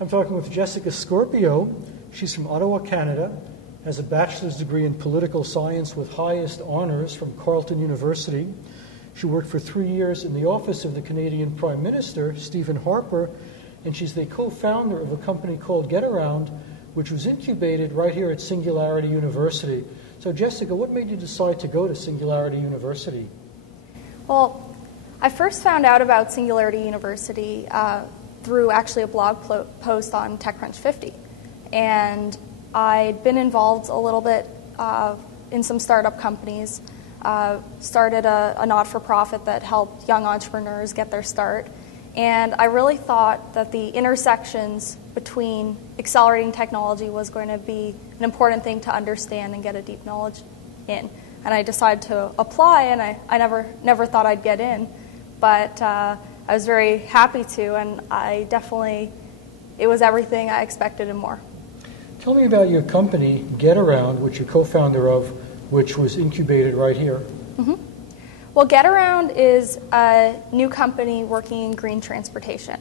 I'm talking with Jessica Scorpio. She's from Ottawa, Canada, has a bachelor's degree in political science with highest honors from Carleton University. She worked for 3 years in the office of the Canadian Prime Minister, Stephen Harper, and she's the co-founder of a company called GetAround, which was incubated right here at Singularity University. So Jessica, what made you decide to go to Singularity University? Well, I first found out about Singularity University through actually a blog post on TechCrunch 50. And I'd been involved a little bit in some startup companies, started a not-for-profit that helped young entrepreneurs get their start. And I really thought that the intersections between accelerating technology was going to be an important thing to understand and get a deep knowledge in. And I decided to apply, and I never thought I'd get in. But I was very happy to, and it was everything I expected and more. Tell me about your company, GetAround, which you're co-founder of, which was incubated right here. Mm-hmm. Well, GetAround is a new company working in green transportation.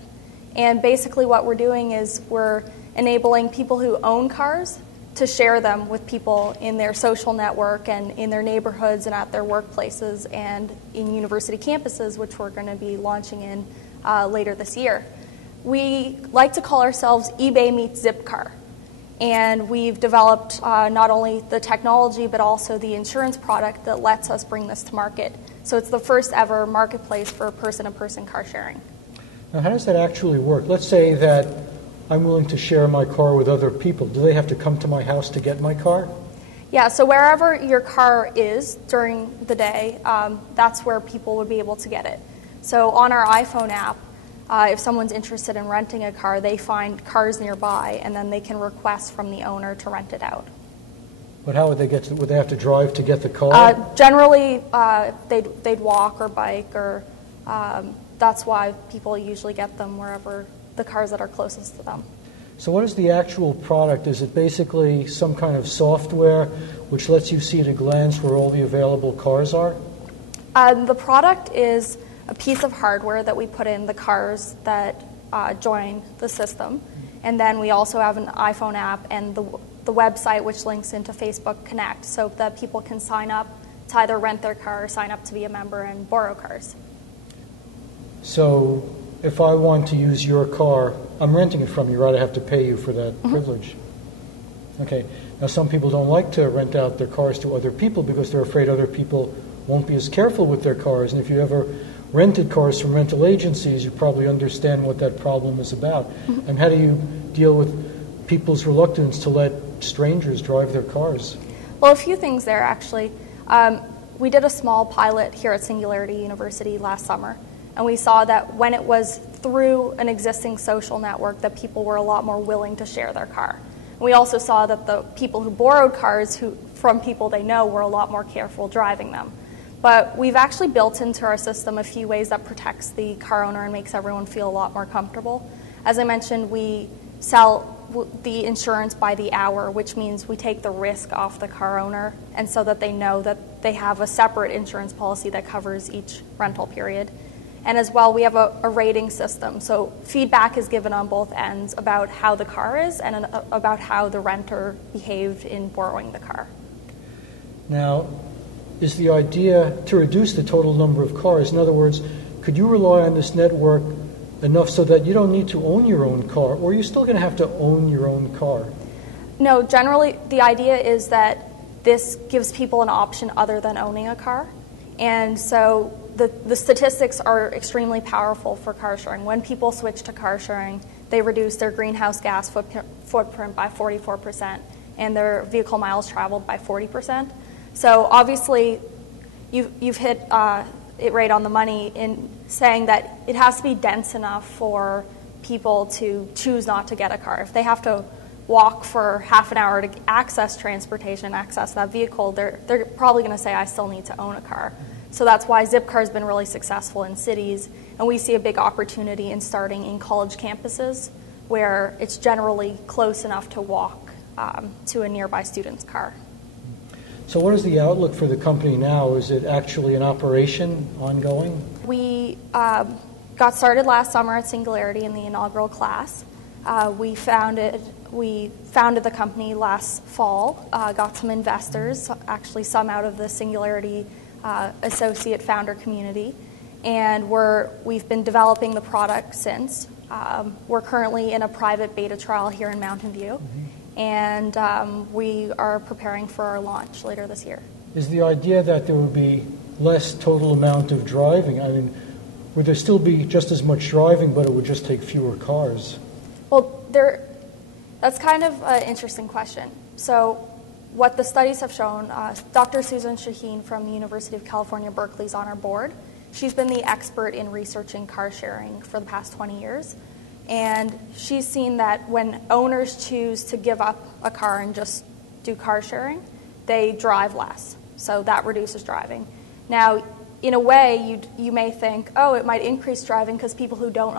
And basically what we're doing is we're enabling people who own cars to share them with people in their social network and in their neighborhoods and at their workplaces and in university campuses, which we're going to be launching in later this year. We like to call ourselves eBay meets Zipcar. And we've developed not only the technology, but also the insurance product that lets us bring this to market. So it's the first ever marketplace for person-to-person car sharing. Now, how does that actually work? Let's say that I'm willing to share my car with other people. Do they have to come to my house to get my car? Yeah, so wherever your car is during the day, that's where people would be able to get it. So on our iPhone app, if someone's interested in renting a car, they find cars nearby, and then they can request from the owner to rent it out. But how would they get to? Would they have to drive to get the car? Generally, they'd walk or bike, or that's why people usually get them wherever the cars that are closest to them. So what is the actual product? Is it basically some kind of software which lets you see at a glance where all the available cars are? The product is a piece of hardware that we put in the cars that join the system. And then we also have an iPhone app and the website which links into Facebook Connect so that people can sign up to either rent their car or sign up to be a member and borrow cars. So if I want to use your car, I'm renting it from you, right? I have to pay you for that privilege. Okay. Now some people don't like to rent out their cars to other people because they're afraid other people won't be as careful with their cars. And if you ever rented cars from rental agencies, you probably understand what that problem is about. And how do you deal with people's reluctance to let strangers drive their cars? Well, a few things there, actually. We did a small pilot here at Singularity University last summer, and we saw that when it was through an existing social network that people were a lot more willing to share their car. And we also saw that the people who borrowed cars from people they know were a lot more careful driving them. But we've actually built into our system a few ways that protects the car owner and makes everyone feel a lot more comfortable. As I mentioned, we sell the insurance by the hour, which means we take the risk off the car owner, and so that they know that they have a separate insurance policy that covers each rental period. And as well, we have a rating system. So feedback is given on both ends about how the car is and about how the renter behaved in borrowing the car. Now, is the idea to reduce the total number of cars? In other words, could you rely on this network enough so that you don't need to own your own car, or are you still going to have to own your own car? No, generally the idea is that this gives people an option other than owning a car. And so the statistics are extremely powerful for car sharing. When people switch to car sharing, they reduce their greenhouse gas footprint by 44% and their vehicle miles traveled by 40%. So obviously you've hit it right on the money in saying that it has to be dense enough for people to choose not to get a car. If they have to walk for half an hour to access transportation, access that vehicle, they're probably going to say, I still need to own a car. So that's why Zipcar has been really successful in cities, and we see a big opportunity in starting in college campuses where it's generally close enough to walk to a nearby student's car. So what is the outlook for the company now? Is it actually an operation ongoing? We got started last summer at Singularity in the inaugural class. We founded the company last fall, got some investors, actually some out of the Singularity associate founder community, and we've been developing the product since. We're currently in a private beta trial here in Mountain View, and we are preparing for our launch later this year. Is the idea that there would be less total amount of driving? I mean, would there still be just as much driving, but it would just take fewer cars? Well, that's kind of an interesting question. So what the studies have shown, Dr. Susan Shaheen from the University of California, Berkeley is on our board. She's been the expert in researching car sharing for the past 20 years. And she's seen that when owners choose to give up a car and just do car sharing, they drive less. So that reduces driving. Now, in a way, you may think, oh, it might increase driving because people who don't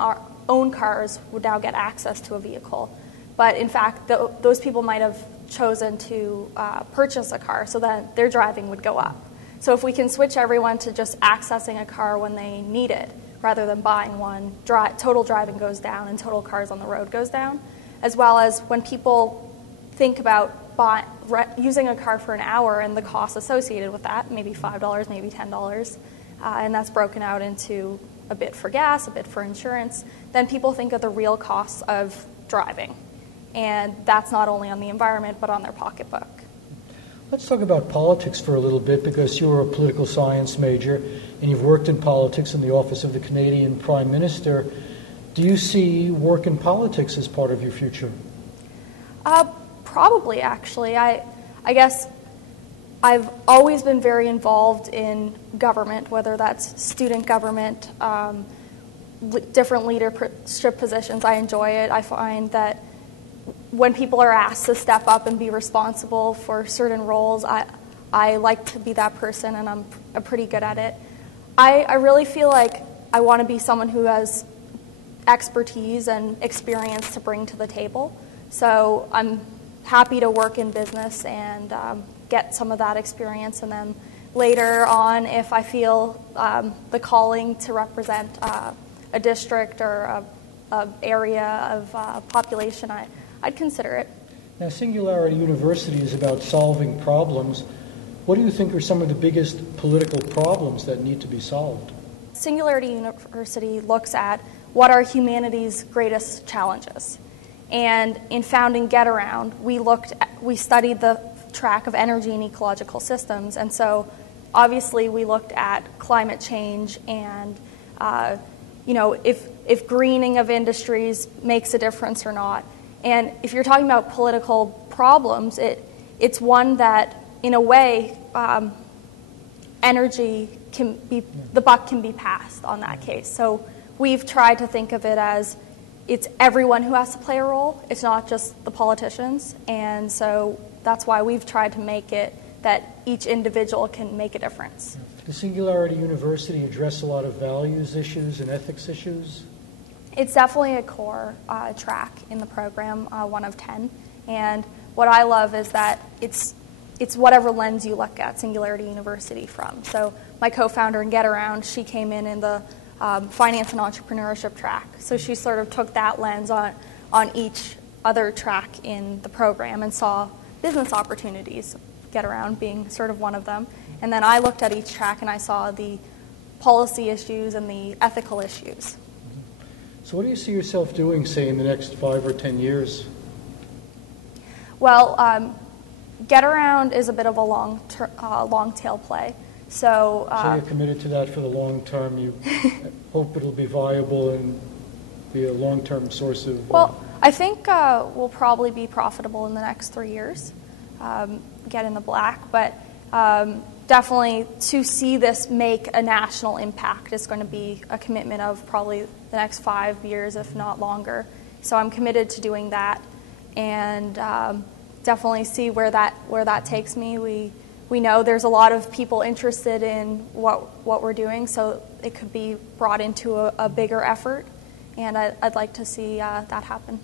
own cars would now get access to a vehicle. But in fact, those people might have chosen to purchase a car so that their driving would go up. So if we can switch everyone to just accessing a car when they need it, rather than buying one, total driving goes down and total cars on the road goes down, as well as when people think about using a car for an hour and the costs associated with that, maybe $5, maybe $10, and that's broken out into a bit for gas, a bit for insurance, then people think of the real costs of driving. And that's not only on the environment, but on their pocketbook. Let's talk about politics for a little bit, because you're a political science major and you've worked in politics in the office of the Canadian Prime Minister. Do you see work in politics as part of your future? Probably, actually. I guess I've always been very involved in government, whether that's student government, different leadership positions. I enjoy it. I find that when people are asked to step up and be responsible for certain roles, I like to be that person, and I'm pretty good at it. I really feel like I want to be someone who has expertise and experience to bring to the table. So I'm happy to work in business and get some of that experience, and then later on, if I feel the calling to represent a district or an area of population, I'd consider it. Now, Singularity University is about solving problems. What do you think are some of the biggest political problems that need to be solved? Singularity University looks at what are humanity's greatest challenges. And in founding GetAround, we studied the track of energy and ecological systems. And so obviously we looked at climate change and if greening of industries makes a difference or not. And if you're talking about political problems, it's one that, in a way, energy the buck can be passed on that case. So we've tried to think of it as it's everyone who has to play a role. It's not just the politicians. And so that's why we've tried to make it that each individual can make a difference. Does Singularity University address a lot of values issues and ethics issues? It's definitely a core track in the program, 1 of 10. And what I love is that it's whatever lens you look at Singularity University from. So my co-founder in GetAround, she came in the finance and entrepreneurship track. So she sort of took that lens on each other track in the program and saw business opportunities, GetAround being sort of one of them. And then I looked at each track and I saw the policy issues and the ethical issues. So what do you see yourself doing, say, in the next 5 or 10 years? Well, GetAround is a bit of a long tail play. So you're committed to that for the long term. You hope it'll be viable and be a long-term source of... Well, I think we'll probably be profitable in the next 3 years, get in the black. But definitely to see this make a national impact is going to be a commitment of probably the next 5 years, if not longer. So I'm committed to doing that, and definitely see where that takes me. We know there's a lot of people interested in what we're doing, so it could be brought into a bigger effort, and I'd like to see that happen.